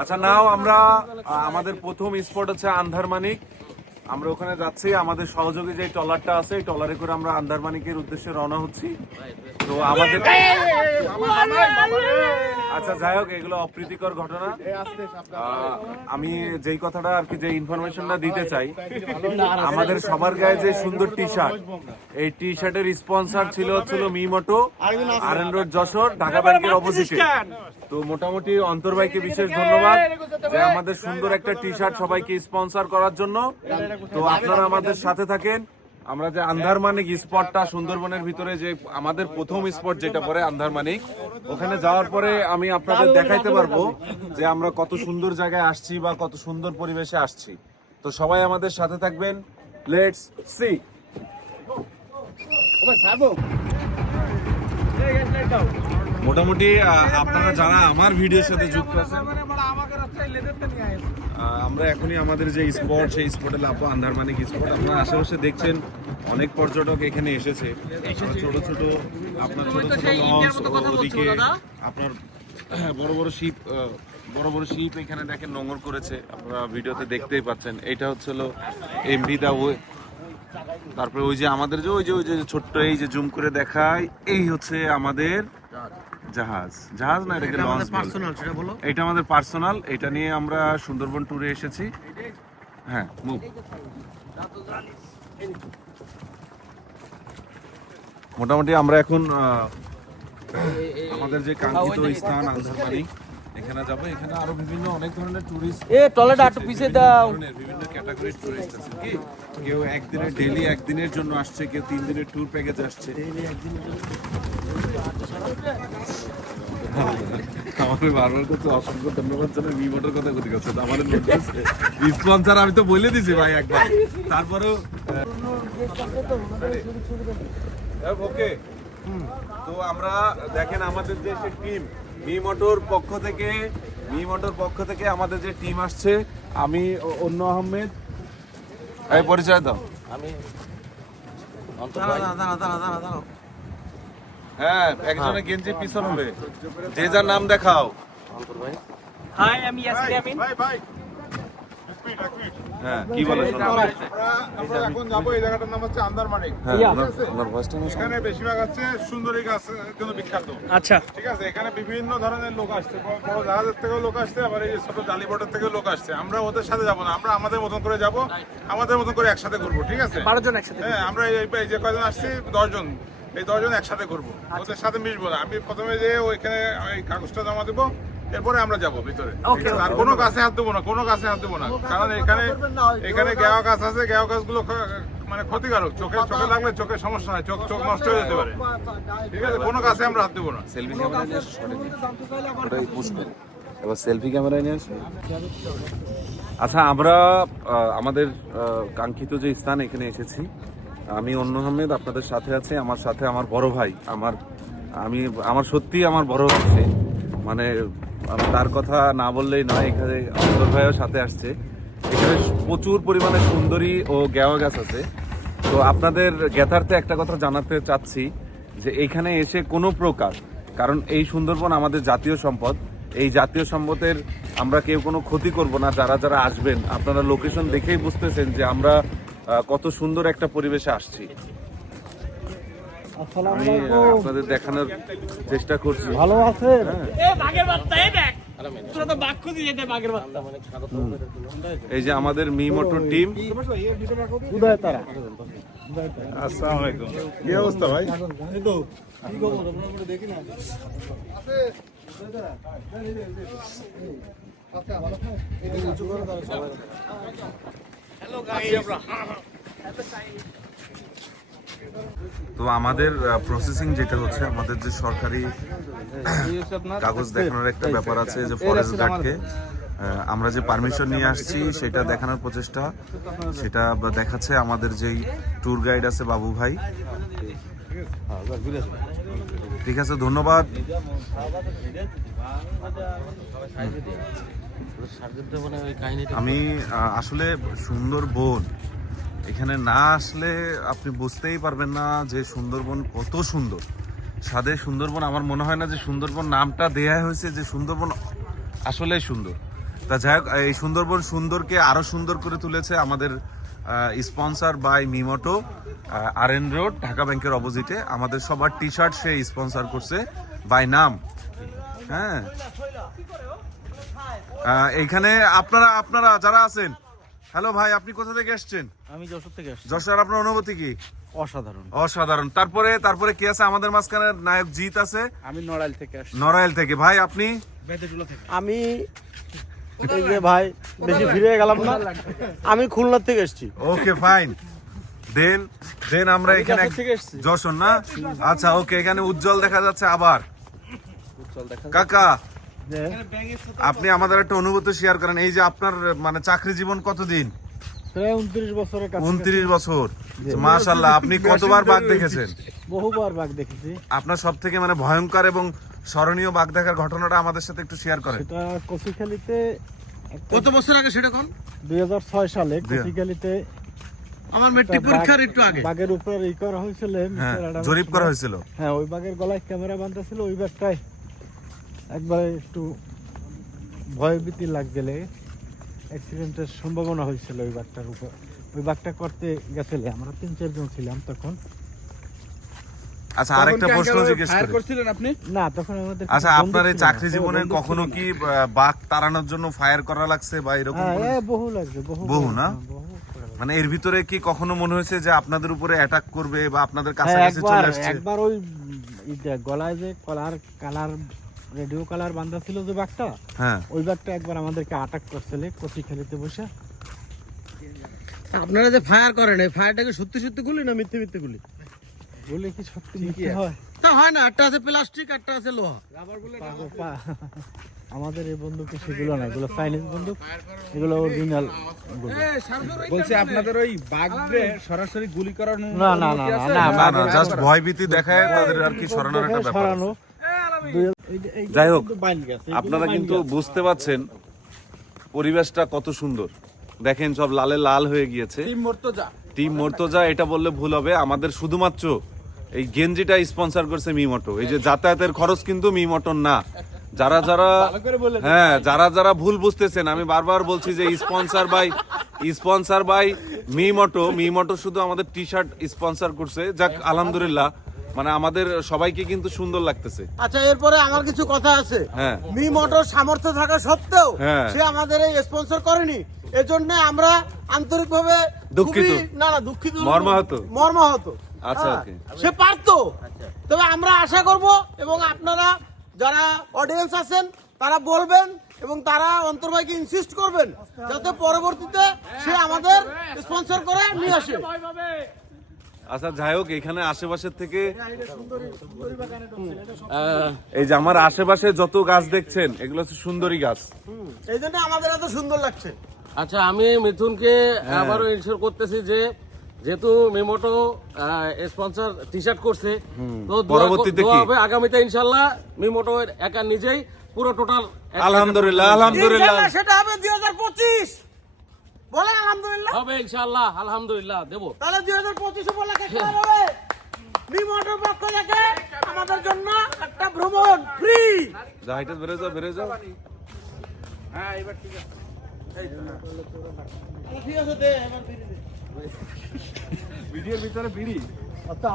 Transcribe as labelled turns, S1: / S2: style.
S1: আচ্ছা নাও আমরা আমাদের প্রথম স্পট হচ্ছে আন্ধারমানিক। আমরা ওখানে যাচ্ছি, আমাদের সহযোগী যে ট্রলারটা আছে, এই ট্রলারে করে আমরা আন্ধারমানিকের উদ্দেশ্যে রওনা হচ্ছি। তো আমাদের আচ্ছা যাই হোক, এগুলো অপ্রীতিকর ঘটনা। আমি যেই কথাটা আর কি, যে ইনফরমেশনটা দিতে চাই, আমাদের সবার গায়ে যে সুন্দর টি শার্ট এই টি শার্টের স্পন্সর ছিল হচ্ছিল Mimoto R N road Jashore, Dhaka ব্যাংকের অপোজিটে তো মোটামুটি অন্তর ভাইকে বিশেষ ধন্যবাদ যে আমাদের সুন্দর একটা টি শার্ট সবাইকে স্পন্সর করার জন্য। তো আপনারা আমাদের সাথে থাকেন। আমরা যে আন্ধারমানিক স্পটটা সুন্দরবনের ভিতরে যে আমাদের প্রথম স্পট যেটা পরে আন্ধারমানিক ওখানে যাওয়ার পরে আমি আপনাদের দেখাইতে পারব যে আমরা কত সুন্দর জায়গায় আসছি বা কত সুন্দর পরিবেশে আসছি। তো সবাই আমাদের সাথে থাকবেন। লেটস সি মোটামুটি আপনারা যারা আমার ভিডিওর সাথে যুক্ত আছেন আমরা এখনই আমাদের যে স্পট সেই স্পটে লাভবো আন্ধারমানিক স্পট আপনারা আশেপাশে দেখছেন অনেক পর্যটক এখানে এসেছে। ছোট ছোট আপনার ছোট ছোট লঞ্চ ওদিকে আপনার হ্যাঁ, বড় বড় শিপ বড় বড় শিপ এখানে দেখেন নোংর করেছে। আপনারা ভিডিওতে দেখতেই পাচ্ছেন। এটা হচ্ছে হলো এমভি দা ওয়ে তারপরে ওই যে আমাদের যে ওই যে ওই যে ছোট্ট এই যে জুম করে দেখায় এই হচ্ছে আমাদের জাহাজ। জাহাজ না এটাকে লঞ্চ বলে। এটা আমাদের পার্সোনাল এটা নিয়ে আমরা সুন্দরবন ট্যুরে এসেছি। হ্যাঁ মুভ মোটামুটি আমরা এখন আমাদের যে কাঙ্ক্ষিত স্থান আন্ধারমানি এখানে যাব। এখানে আরও বিভিন্ন অনেক ধরনের টুরিস্ট
S2: এ টলেটা একটু পিছিয়ে দাও।
S1: বিভিন্ন ক্যাটাগরির টুরিস্ট আছে কি কেউ একদিনের ডেলি একদিনের জন্য আসছে কেউ তিন দিনের ট্যুর প্যাকেজ আসছে। বারবার করছে অসংখ্য ধন্যবাদ জানাই কথা কথা করছে আমাদের স্পন্সর আমি তো বলে দিছি ভাই একবার। তারপরেও ওকে। তো আমরা দেখেন আমাদের যে টিম মি মোটর পক্ষ থেকে মি মোটর পক্ষ থেকে আমাদের যে টিম আসছে আমি অন্য আহমেদ। এই পরিচয় দাও।
S2: আমি
S1: হ্যাঁ একজনের গেঞ্জি পিছন হবে। যে যার নাম দেখাও।
S2: হাই আমি ইয়াসমিন আমিন
S1: হ্যাঁ কি বলে শোনো?
S3: আমরা এখন যাব এই জায়গাটার নাম হচ্ছে আন্দারমানিক।
S1: হ্যাঁ ভয়েসটা
S3: এখানে বেশিরভাগ হচ্ছে সুন্দরী গাছ জন্য বিখ্যাত।
S2: আচ্ছা।
S3: ঠিক আছে? এখানে বিভিন্ন ধরনের লোক আসছে। বড় জাহাজের থেকেও লোক আসছে আবার এই ছোট জালিবোটের থেকেও লোক আসছে। আমরা ওদের সাথে যাব না। আমরা আমাদের মতন করে যাব আমাদের মতন করে একসাথে ঘুরবো ঠিক আছে?
S2: বারো জন একসাথে
S3: হ্যাঁ আমরা এই এই যে কয়জন আসছি? দশজন। এই দশজন একসাথে ঘুরবো। ওদের সাথে মিশবো না। আমি প্রথমে যে ওইখানে এই কাগজটা জমা দেবো এরপরে আমরা যাব ভিতরে? আর কোনো গাছে হাত দেবো না কোনো গাছে হাত দেবো না। কারণ এখানে এখানে গেওয়া গাছ আছে গেওয়া গাছগুলো মানে ক্ষতিকারক। চোখে চোখে লাগলে চোখের সমস্যা হয় চোখ চোখ নষ্ট হয়ে যেতে পারে। ঠিক আছে কোনো গাছে আমরা হাত দেবো না।
S1: সেলফি ক্যামেরা নিয়ে ওটাই পুশ এবার সেলফি ক্যামেরা নিয়ে আসো। আচ্ছা আমরা আমাদের কাঙ্ক্ষিত যে স্থান এখানে এসেছি আমি অন্য আহমেদ, আপনাদের সাথে আছি, আমার সাথে আমার বড় ভাই, আমার, আমি, আমার সত্যি আমার বড় হচ্ছে মানে তার কথা না বললেই নয়, এখানে অন্তর ভাইও সাথে আসছে। এখানে প্রচুর পরিমাণে সুন্দরী ও গেওয়া গাছ আছে। তো আপনাদের জ্ঞাতার্থে একটা কথা জানাতে চাচ্ছি, যে এইখানে এসে কোনো প্রকার, কারণ এই সুন্দরবন আমাদের জাতীয় সম্পদ, এই জাতীয় সম্পদের আমরা কেউ কোনো ক্ষতি করব না, যারা যারা আসবেন, আপনারা লোকেশন দেখেই বুঝতেছেন যে আমরা কত সুন্দর একটা পরিবেশে আসছি। আমি আপনাদের দেখানোর চেষ্টা করছি।
S2: ভালো আছে
S4: দেখ। বাচ্চা।
S1: এই যে আমাদের মি মোটর টিম।
S2: তারা।
S3: আসসালামু আলাইকুম। কি অবস্থা ভাই?
S1: তো আমাদের প্রসেসিং যেটা হচ্ছে আমাদের যে সরকারি কাগজ দেখানোর একটা ব্যাপার আছে যে ফরেস্ট গার্ডকে আমরা যে পারমিশন নিয়ে আসছি সেটা দেখানোর প্রচেষ্টা সেটা দেখাচ্ছে আমাদের যেই ট্যুর গাইড আছে বাবু ভাই ঠিক আছে, ধন্যবাদ। আমি আসলে সুন্দরবন এখানে না আসলে আপনি বুঝতেই পারবেন না যে সুন্দরবন কত সুন্দর। স্বাদে সুন্দরবন, আমার মনে হয় না যে সুন্দরবন নামটা দেয়া হয়েছে যে সুন্দরবন আসলেই সুন্দর। তা যাই হোক, এই সুন্দরবন সুন্দরকে আরও সুন্দর করে তুলেছে আমাদের sponsor by Mimoto R N road Dhaka ব্যাংকের অপোজিটে আমাদের সবার টি শার্ট সে স্পন্সর করছে বাই নাম। হ্যাঁ। এইখানে আপনারা আপনারা যারা আছেন হ্যালো ভাই আপনি কোথা থেকে এসছেন?
S2: আমি যশোর থেকে আসছি
S1: যশোর আপনার অনুভূতি কি?
S2: অসাধারণ।
S1: অসাধারণ। তারপরে তারপরে কি আছে? আমাদের মাঝখানে নায়ক জিত আছে।
S2: আমি নড়াইল থেকে আসছি।
S1: নড়াইল থেকে। ভাই আপনি?
S5: আমি এই যে ভাই বেশি ফিরে গেলাম না। আমি খুলনা থেকে এসেছি।
S1: ওকে ফাইন দেন দেন আমরা এখানে। যশোর না? আচ্ছা ওকে এখানে উজ্জ্বল দেখা যাচ্ছে আবার। কাকা আপনি আমাদের একটা অনুভূতি শেয়ার করেন। এই যে আপনার মানে চাকরি জীবন কতদিন?
S5: উনত্রিশ বছরের কাছে
S1: উনত্রিশ বছর। মাশাল্লাহ আপনি কতবার বাঘ দেখেছেন?
S5: বহুবার বাঘ দেখেছি।
S1: আপনার সব থেকে মানে ভয়ঙ্কর এবং স্মরণীয় বাঘ দেখার ঘটনাটা আমাদের সাথে একটু শেয়ার করেন।
S5: সেটা কচিখালিতে
S6: কত বছর আগে সেটা কোন?
S5: দুই হাজার ছয় সালে কচিখালিতে
S6: আমার মেট্রিক পরীক্ষার একটু আগে।
S5: বাঘের উপর ই করা হয়েছিল।
S1: হ্যাঁ জরিপ করা হয়েছিল।
S5: হ্যাঁ ওই বাঘের গলায় ক্যামেরা বাঁধা ছিল ওই বাঘটায় একবার একটু ভয়ভীতি লাগ গেলে অ্যাক্সিডেন্টের সম্ভাবনা হয়েছিল ওই বাঘটার উপর। ওই বাঘটা করতে গেছিলে। আমরা তিন চারজন ছিলাম তখন।
S1: আচ্ছা আরেকটা প্রশ্ন জিজ্ঞেস করি।
S6: করছিলেন আপনি?
S5: না তখন আমাদের
S1: আচ্ছা আপনার এই চাকরি জীবনে কখনো কি বাঘ তাড়ানোর জন্য ফায়ার করা লাগছে বা এরকম
S5: হ্যাঁ বহু লাগছে বহু
S1: না?
S5: হ্যাঁ।
S1: মানে এর ভিতরে কি কখনো মনে হয়েছে যে আপনাদের উপরে অ্যাটাক করবে বা আপনাদের
S5: হ্যাঁ,
S1: কাছাকাছি চলে আসছে?
S5: একবার ওই গলায় যে কলার কালার রেডিও কালার বান্ধা ছিল যে বাঘটা
S1: হ্যাঁ।
S5: ওই বাঘটা একবার আমাদেরকে আটাক করছিল কচি খেলিতে বসে।
S6: আপনারা যে ফায়ার করেন এই ফায়ারটাকে সত্যি সত্যি গুলি না মিথ্যে মিথ্যে গুলি?
S5: বলে কি সত্যি মিথ্যে হয়?
S6: তা হয় না একটা আছে প্লাস্টিক একটা আছে লোহা।
S5: পাগল পা- আমাদের এই বন্দুকে সেগুলো না এগুলো চাইনিজ বন্দুক এগুলো অরিজিনাল
S2: বলছি আপনাদের ওই বাঘরে সরাসরি গুলি করানো
S5: না না না না না
S1: না জাস্ট ভয়ভীতি দেখায় তাদের আর কি সরানোর একটা ব্যাপার যাই হোক, আপনারা কিন্তু বুঝতে পাচ্ছেন পরিবেশটা কত সুন্দর। দেখেন সব লালে লাল হয়ে গিয়েছে। টিম মর্তজা এটা বললে ভুল হবে। আমাদের শুধুমাত্র এই গেঞ্জিটা স্পন্সর করছে মিমোটো। এই যে যাতায়াতের খরচ কিন্তু মিমোটোর না। যারা যারা হ্যাঁ যারা যারা ভুল বুঝতেছেন আমি বারবার বলছি যে sponsor by sponsor by Mimoto. Mimoto শুধু আমাদের টি শার্ট স্পন্সর করছে। যাক আলহামদুলিল্লাহ। মানে আমাদের সবাইকে কিন্তু সুন্দর লাগতেছে।
S6: আচ্ছা এরপরে আমার কিছু কথা আছে।
S1: হ্যাঁ।
S6: মি মোটর সামর্থ্য থাকা সত্ত্বেও
S1: হ্যাঁ।
S6: সে আমাদের এই স্পন্সর করেনি। এজন্য আমরা আন্তরিকভাবে
S1: দুঃখিত।
S6: না না দুঃখিত।
S1: মর্মাহত।
S6: মর্মাহত।
S1: আচ্ছা,
S6: হ্যাঁ,
S1: ওকে।
S6: সে পারতো। তবে আমরা আশা করব এবং আপনারা যারা অডিয়েন্স আছেন তারা বলবেন এবং তারা অন্তর্ভাইকে ইনসিস্ট করবেন যাতে পরবর্তীতে সে আমাদের স্পন্সর করে নিয়ে আসে।
S1: আচ্ছা যাই হোক এখানে আশেপাশের থেকে এই যে আমার আশেপাশে যত গাছ দেখছেন এগুলো হচ্ছে সুন্দরী গাছ।
S6: এই জন্য আমাদের এত সুন্দর লাগছে।
S7: আচ্ছা আমি মিথুনকে আবারও ইনশোর করতেছি যে যেহেতু মেমোটো স্পন্সর টি শার্ট করছে তো
S1: পরবর্তীতে কি?
S7: হবে আগামীতে ইনশাল্লাহ মেমোটো একা নিজেই পুরো টোটাল
S1: আলহামদুলিল্লাহ আলহামদুলিল্লাহ।
S6: সেটা হবে দুই হাজার পঁচিশ। বলেন আলহামদুলিল্লাহ।
S7: হবে ইনশাল্লাহ আলহামদুলিল্লাহ দেবো।
S6: তাহলে দুই হাজার পঁচিশ উপলক্ষে খেলা হবে? বিমোটের পক্ষ থেকে আমাদের জন্য একটা ভ্রমণ ফ্রি
S1: যা বেড়ে যাও বেড়ে যাও।
S6: ঠিক আছে। দে এবার
S5: আচ্ছা,